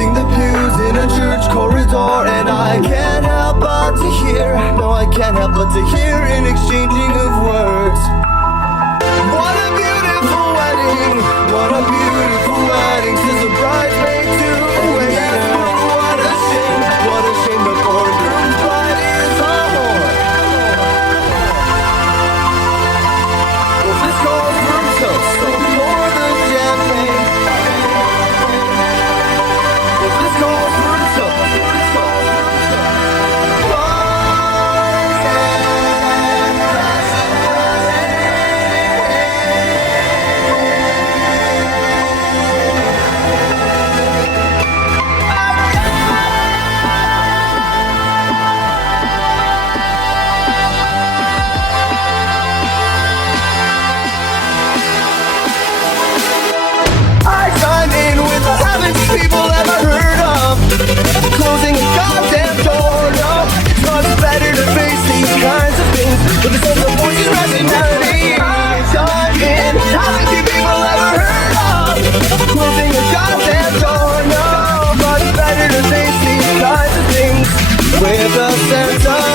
Crossing the pews in a church corridor, and I can't help but to hear, no, I can't help but to hear an exchanging of words. What a beautiful wedding, what a beautiful wedding, says a bridesmaid to a waiter. What a shame the poor groom's bride is a whore. Well, this calls for a toast, so pour the champagne. Well, this calls for a toast. People ever heard of closing a goddamn door? No, it's much better to face these kinds of things with a sense of voice and rationality. Haven't you people ever heard of closing a goddamn door? No, much better to face these kinds of things with a sense of